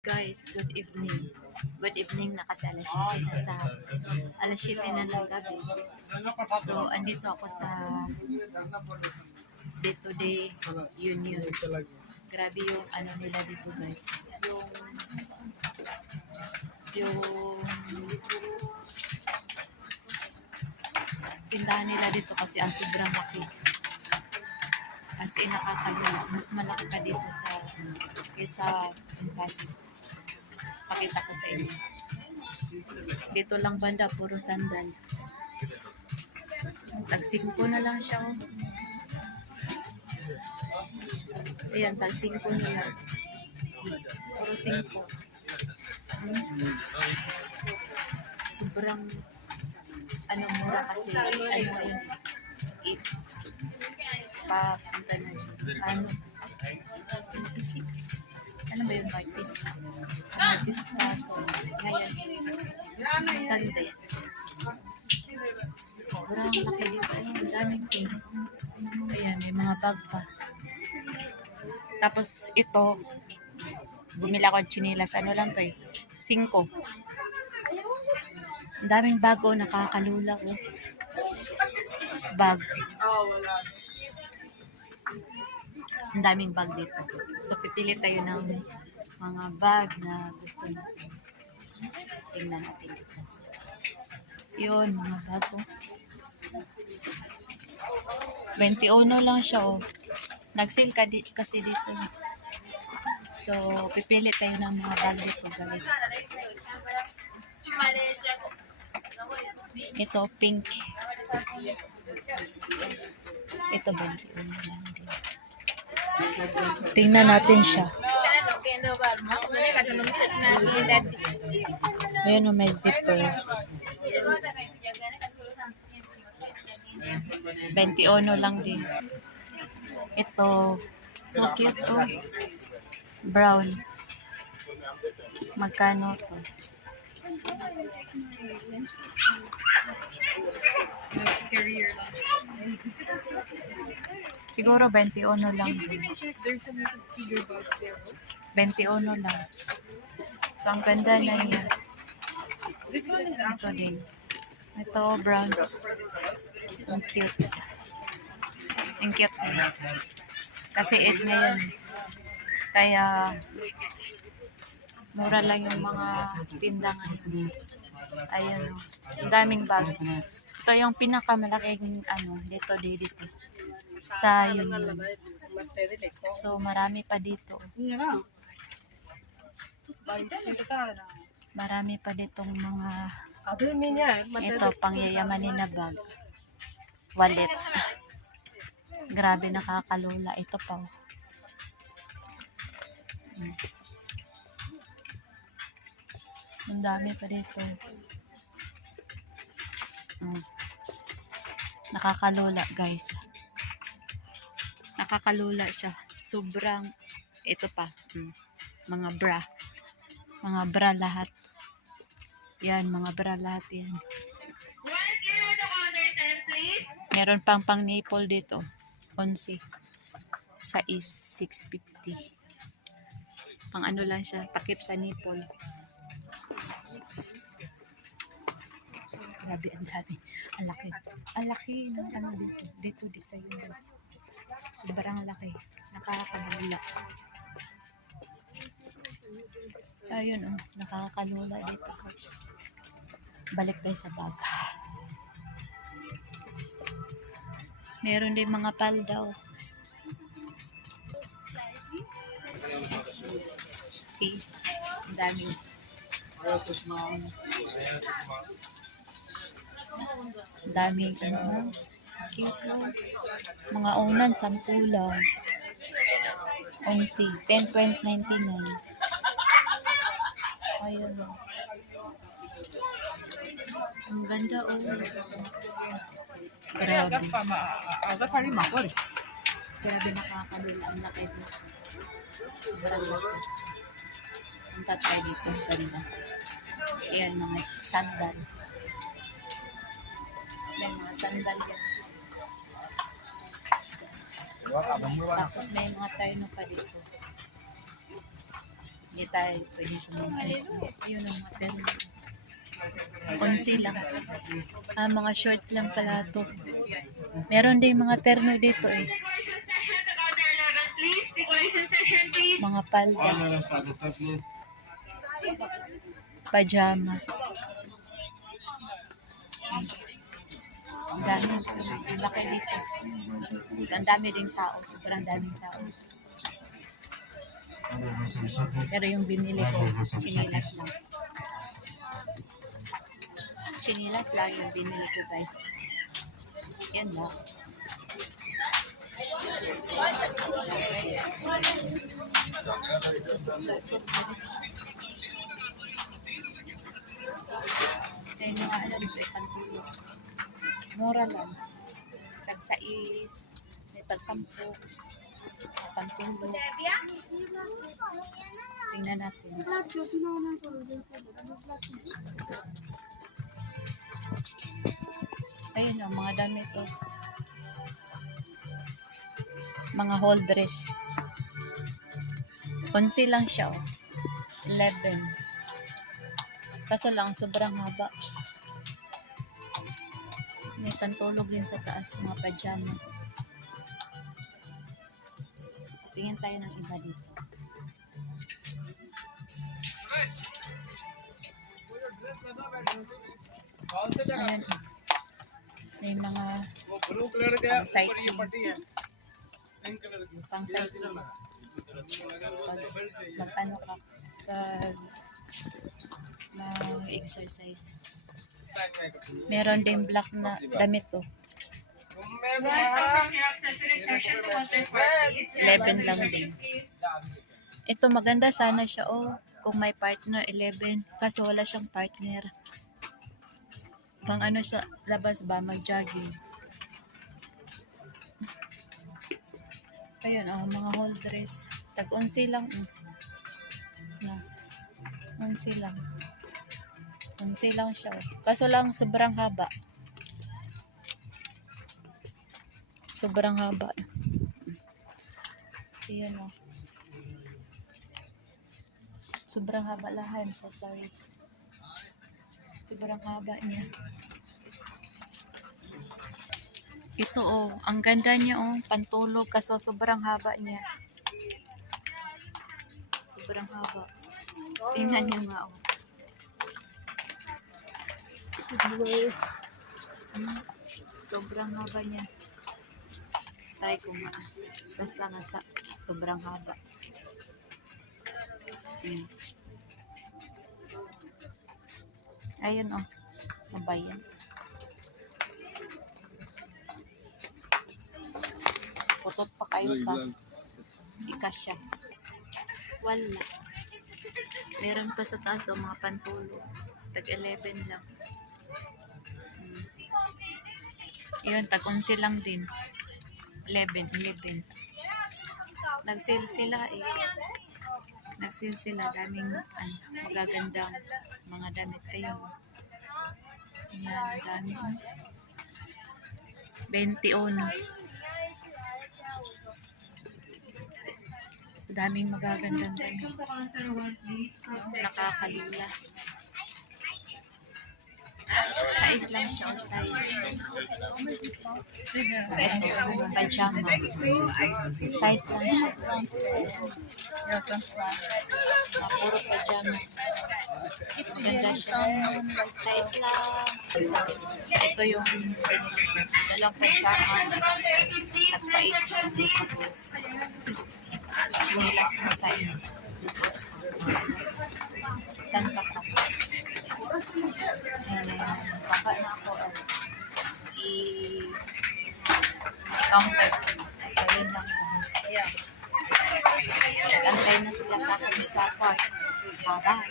Guys, good evening. Good evening na kasi alas 7 na ng gabi. So, andito ako sa day-to-day union. Grabe yung ano nila dito guys. Yung tindahan nila dito kasi ang sobrang laki. As in nakakagala. Mas malaki pa dito kaysa Pasig. Pakita ko sa inyo. Dito lang banda, puro sandal. Tag-5 na lang siya. Oh. Ayan, tag-5 na lang. Puro 5. Sobrang mura kasi yun 8 papunta na yun. 26. Ano ba yung Martis? Sa Martis pa. So, ngayon is Sunday. Sobrang laki dito. Ang daming sale. Ayan, may mga bag pa. Tapos ito, bumili ako ng chinilas. Ano lang to 5. Ang daming bago, nakakalula ko. Bag. Ang daming bag dito. So, pipili tayo ng mga bag na gusto natin. Tingnan natin dito. Yun, mga bag ko. 21 lang siya, oh. Nag-sale kasi dito. So, pipili tayo ng mga bag dito, guys. Ito, pink. Ito, 21 lang din. Tingnan natin siya. Ayan, may zipper. 21 lang din. Ito, so cute to. Brown. Magkano to? Siguro 21 lang. 21 lang. So, ang ganda na yun. Ito din. Ito, brown. Ang cute. Ang cute na. Kasi Eid ngayon. Kaya, mura lang yung mga tinda ngayon. Ayun, oh. Ang daming bag. Ito yung pinakamalaking dito. Sa Union. So, marami pa dito. Marami pa ditong mga ito, pangyayamanin na bag. Wallet. Grabe, nakakalula. Ito pa. Ang dami pa dito. Nakakalula, guys. Nakakalula siya. Sobrang, ito pa. Mga bra. Mga bra lahat. Yan, mga bra lahat yan. Meron pang nipple dito. 11. Sa is 650. Pang ano lang siya, takip sa nipple. Grabe, ang dami. Ang laki. Ang laki ng dito. Dito, di sa yun. Sobrang laki. Nakakalula. Ayun, oh. Nakakalula dito, guys. Balik tayo sa bag. Meron din mga palda, oh. See? Ang dami. Daming cute lang. Mga unan, 10 lang. 11, 10.99. Ayun lang. Ang ganda, oh. Grabe. Grabe, nakakalula. Ang laki dito. Sobrang laki. Ang tatay dito. Ang ganda. Ayan, mga sandal. Yan, mga sandal yan. Tapos may mga terno pa dito. Hindi tayo pwede sa mga yun ang mga terno. Konsi lang. Mga short lang pala to. Meron din mga terno dito eh. Mga palda. Pajama. Ang dami. Ang laki dito. Ang dami ding tao. Sobrang daming tao. Pero yung binili ko, chinilas lang. Chinilas lang yung binili ko, guys. Yan lang. Kaya mga alam ko, pantulog. Mura lang. Tag-6, may tag-10, pantulog. Tingnan natin. Ayun o, mga damit o. Mga whole dress. Konsi lang siya o. 11. Kaso lang, sobrang haba. May pantulog din sa taas, mga pajama. Tingin tayo ng iba dito. Ayan. May mga pang-cycling. Pang-cycling. Mag-ano ka, mag-exercise. Meron din black na damit to. 11 lang din. Ito maganda sana siya kung may partner 11 kasi wala siyang partner. Pang ano sa labas ba mag-jogging. Ayun mga whole dress. Tag-11 lang. No. 11 lang. 11 lang siya. Kaso lang sobrang haba. Sobrang haba. Ayan o. Sobrang haba lang. I'm so sorry. Sobrang haba niya. Ito ang ganda niya pantulog kaso sobrang haba niya. Sobrang haba. Tingnan niyo nga sobrang haba niya. Try ko nga. Basta nga sobrang haba. Ayun nabayan. Putot pa kayo pa. Ikasya. Wala. Meron pa sa taas mga pantulog. Tag-11 lang. Yun, tag-11 lang din. 11. Nag-sale sila Nag-sale sila. Daming magagandang mga damit. Ayun. Yan, dami. 21. Daming magagandang damit. Nakakalula. Size lang siya size. Ito, pajama. Size lang siya. Puro pajama. Ganda siya. Size lang. So, ito yung dalang pajama. At size lang siya. Tapos, chinilas na size. San pa ka? Baka na ako i-counter. So, yun lang guys. Nag-antay na sila sa akin sa park. Bye-bye.